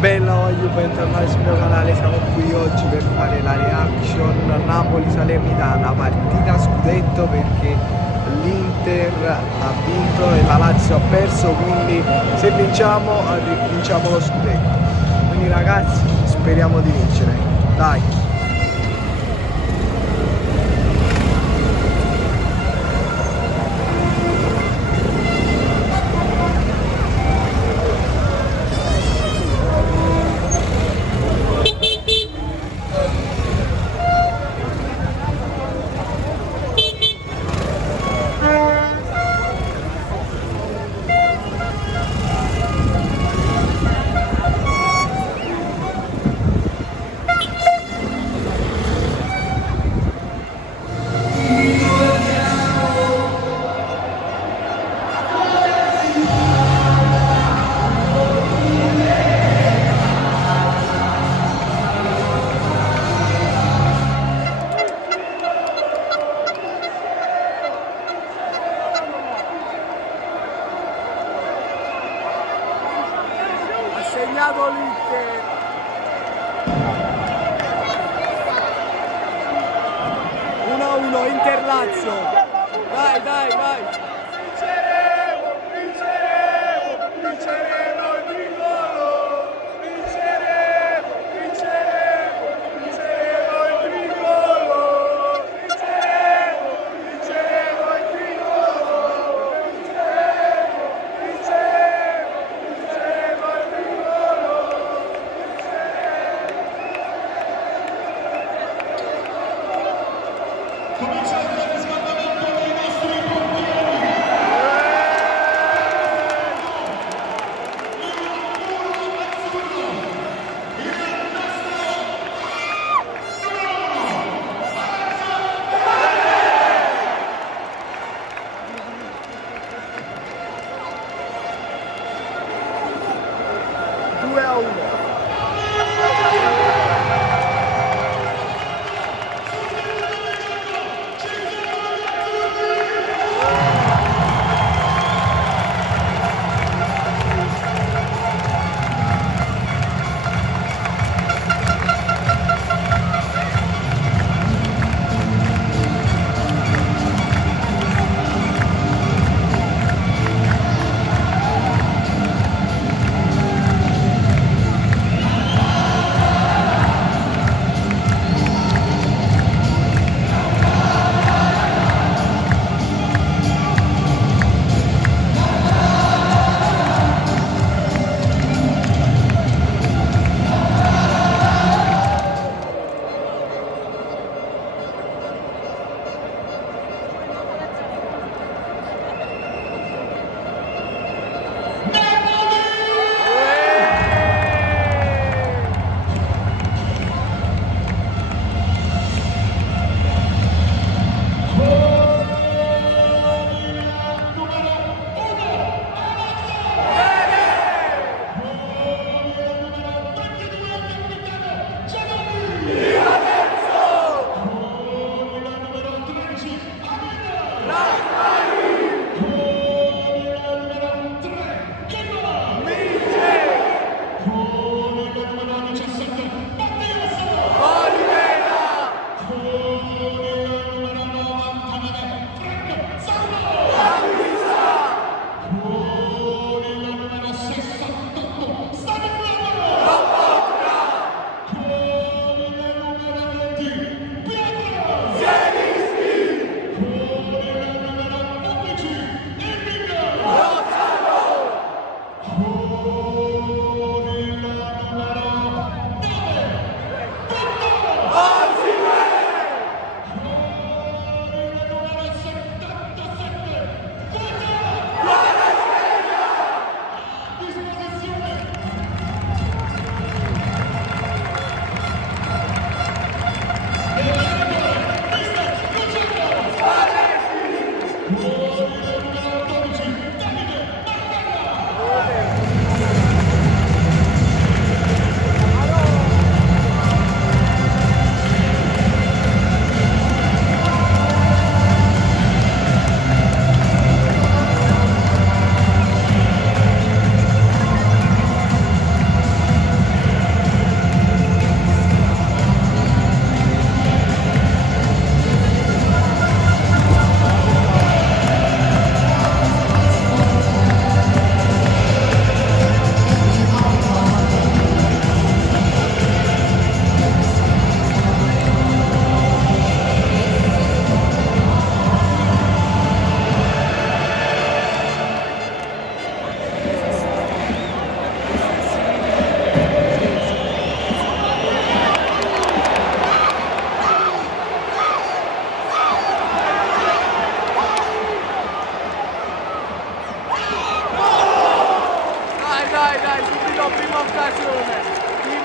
Bella, voglio bentornati sul mio canale, siamo qui oggi per fare la reaction Napoli-Salernitana, partita scudetto perché l'Inter ha vinto e la Lazio ha perso, quindi se vinciamo vinciamo lo scudetto. Quindi ragazzi, speriamo di vincere, dai! Segnato l'Inter. 1-1 Inter-Lazio. Dai, dai, dai. Vinceremo, vinceremo, vinceremo il tricolore. Vinceremo, vinceremo, vinceremo il tricolore. Vinceremo, vinceremo il tricolore. Vinceremo, vinceremo, vinceremo il tricolore. Comincia il riscaldamento dei nostri portieri.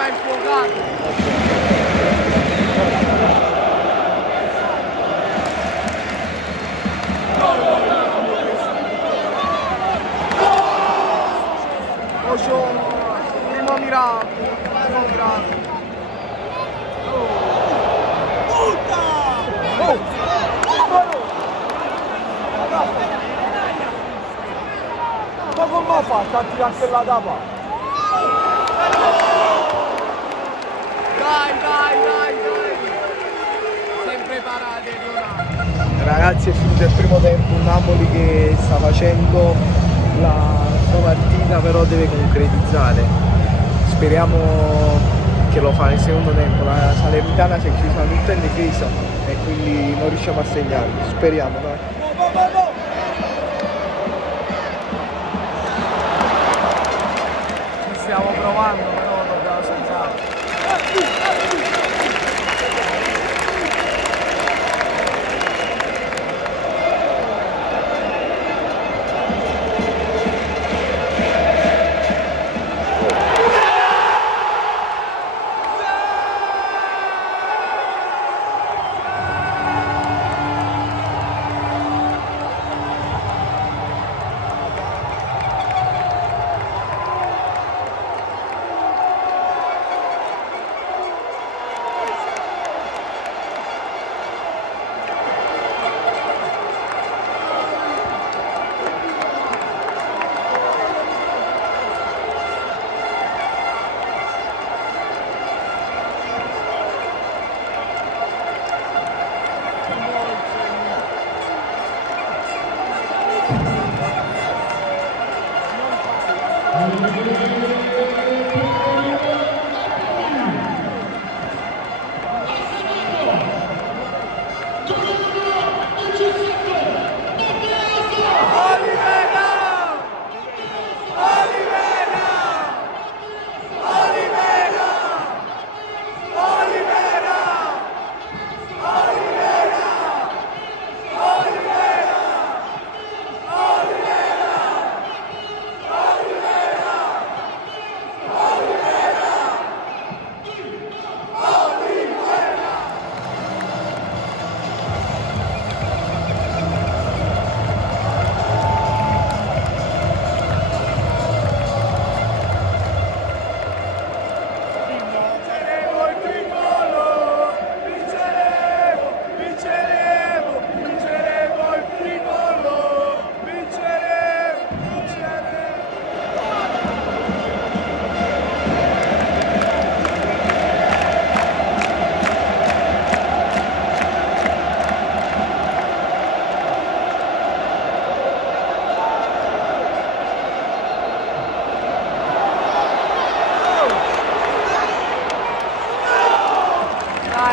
mi ha infuocato. Primo miracolo, primo miracolo. Ma come ha fatto a tirare quella da parte? Dai. Sempre parate, Leonardo. Ragazzi, è finito il primo tempo, un Napoli che sta facendo la sua partita, però deve concretizzare. Speriamo che lo fa nel secondo tempo. La Salernitana si è chiusa tutta in difesa e quindi non riusciamo a segnare. Speriamo, dai. Stiamo provando, però dobbiamo segnare.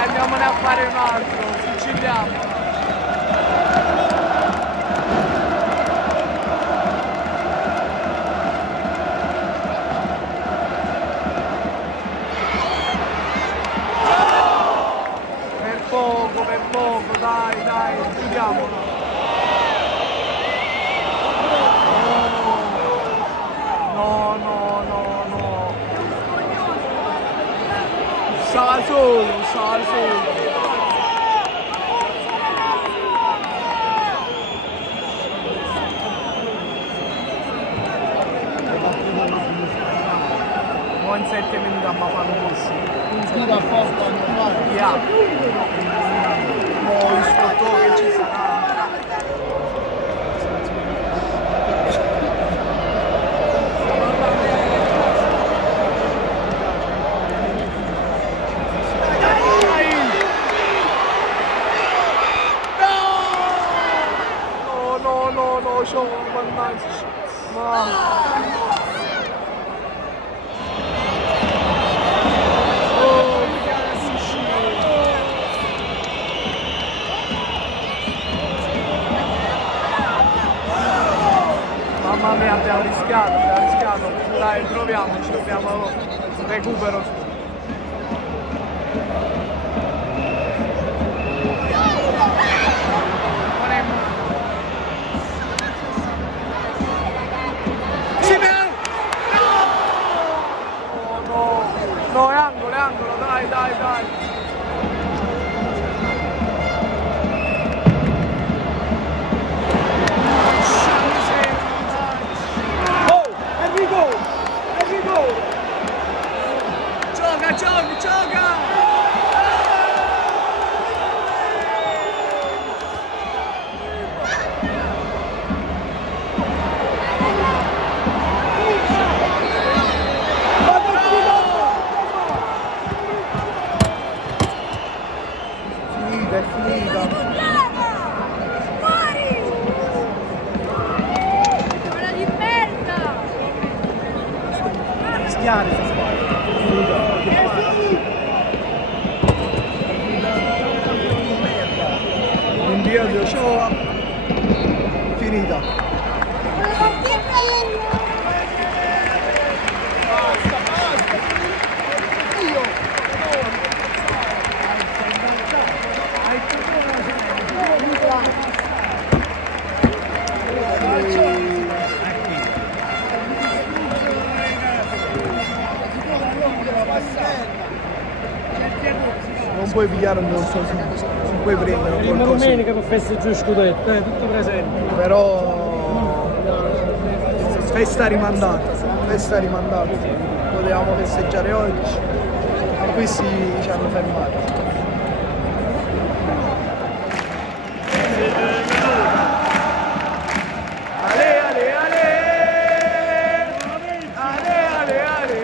Andiamone a fare un altro, siciliano. Per poco, dai, chiudiamolo. No. Stava solo. Mo in 7 minuti a ma fanno così. Tira a posto a fare. Yeah. Mo il sotto che ci sarà. No, show, mannaggia. Mamma mia, abbiamo rischiato. Dai, proviamoci, dobbiamo recupero. No, dai, dai. Oh, Enrico! Enrico! Gioca, gioca, gioca! Finita, è finita. Fuori! Quella di merda! Cristiani si sbaglia. Invio di Ochoa. Finita. Non puoi pigliare un corso così, non puoi prendere un Prima gol così. domenica per festeggiare il scudetto, tutti presenti. Però festa rimandata, festa rimandata. Potevamo festeggiare oggi, ma questi ci hanno fermato. Ale, ale, ale! Ale, ale, ale!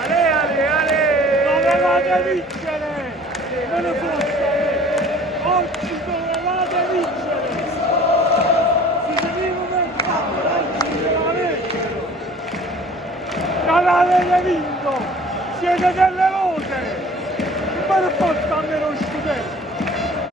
Ale, ale, ale! Dovevate vincere! Me ne fosse! Oggi dovevate vincere! Si veniva nel campo, oggi dovevate! Non avete vinto! Siete delle